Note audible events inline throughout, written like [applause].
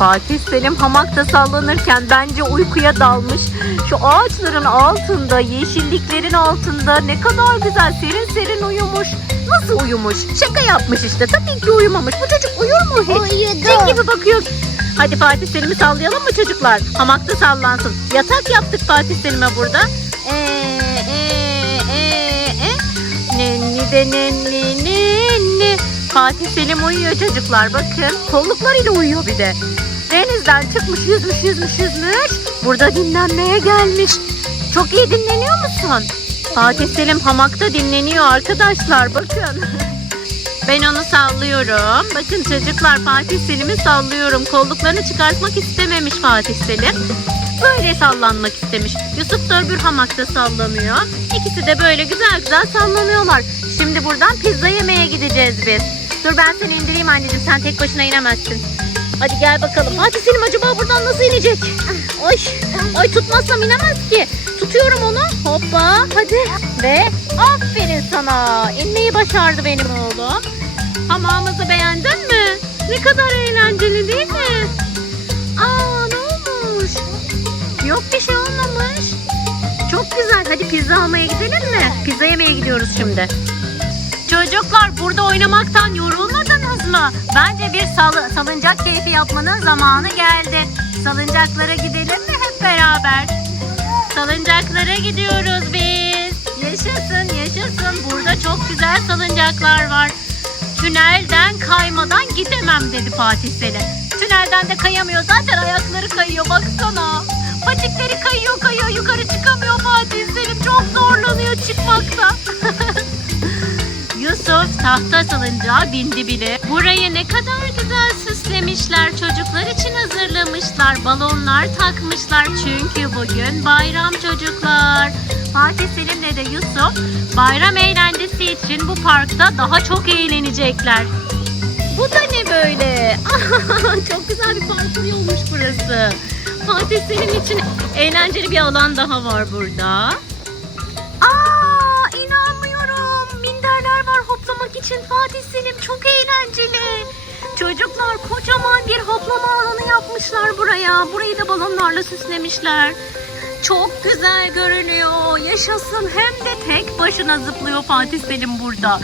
Fatih Selim hamakta sallanırken bence uykuya dalmış. Şu ağaçların altında, yeşilliklerin altında ne kadar güzel serin serin uyumuş. Nasıl uyumuş? Şaka yapmış işte. Tabii ki uyumamış. Bu çocuk uyur mu hiç? Uyudu. Sen gibi bakıyor. Hadi Fatih Selim'i sallayalım mı çocuklar? Hamakta sallansın. Yatak yaptık Fatih Selim'e burada. Eee eee eee e. Nenni de nenni nenni. Fatih Selim uyuyor çocuklar bakın. Kolluklarıyla uyuyor bir de. Denizden çıkmış yüzmüş yüzmüş yüzmüş. Burada dinlenmeye gelmiş. Çok iyi dinleniyor musun? Fatih Selim hamakta dinleniyor arkadaşlar bakın. [laughs] Ben onu sallıyorum. Bakın çocuklar Fatih Selim'i sallıyorum. Kolluklarını çıkartmak istememiş Fatih Selim. Böyle sallanmak istemiş. Yusuf da öbür hamakta sallanıyor. İkisi de böyle güzel güzel sallanıyorlar. Şimdi buradan pizza yemeye gideceğiz biz. Dur ben seni indireyim anneciğim. Sen tek başına inemezsin. Hadi gel bakalım. Fatih Selim acaba buradan nasıl inecek? Ay, ay tutmazsam inemez ki. Tutuyorum onu. Hoppa hadi. Ve aferin sana. İnmeyi başardı benim oğlum. Hamamımızı beğendin mi? Ne kadar eğlenceli değil mi? Aa ne olmuş? Yok bir şey olmamış. Çok güzel. Hadi pizza almaya gidelim mi? Pizza yemeye gidiyoruz şimdi. Çocuklar burada oynamaktan yorulmadınız mı? Bence bir sal- salıncak keyfi yapmanın zamanı geldi. Salıncaklara gidelim mi hep beraber? Salıncaklara gidiyoruz biz. Yaşasın yaşasın. Burada çok güzel salıncaklar var. Tünelden kaymadan gidemem dedi Fatih Selim. Tünelden de kayamıyor zaten ayakları kayıyor baksana. Patikleri kayıyor tahta salıncağa bindi bile. Burayı ne kadar güzel süslemişler. Çocuklar için hazırlamışlar. Balonlar takmışlar. Çünkü bugün bayram çocuklar. Fatih Selim'le de Yusuf bayram eğlencesi için bu parkta daha çok eğlenecekler. Bu da ne böyle? [laughs] çok güzel bir parkur olmuş burası. Fatih Selim için eğlenceli bir alan daha var burada. İçin Fatih Selim çok eğlenceli. Çocuklar kocaman bir hoplama alanı yapmışlar buraya. Burayı da balonlarla süslemişler. Çok güzel görünüyor. Yaşasın hem de tek başına zıplıyor Fatih Selim burada.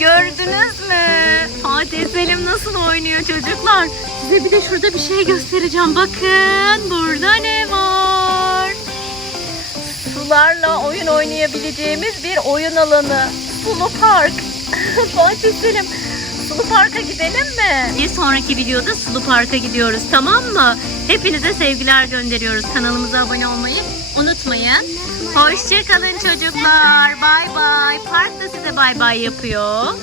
Gördünüz mü? Fatih Selim nasıl oynuyor çocuklar? Size bir de şurada bir şey göstereceğim. Bakın burada ne? Sularla oyun oynayabileceğimiz bir oyun alanı. Sulu Park. [laughs] Fatih Sulu Park'a gidelim mi? Bir sonraki videoda Sulu Park'a gidiyoruz tamam mı? Hepinize sevgiler gönderiyoruz. Kanalımıza abone olmayı unutmayın. Hoşçakalın çocuklar. Bay bay. Park da size bay bay yapıyor.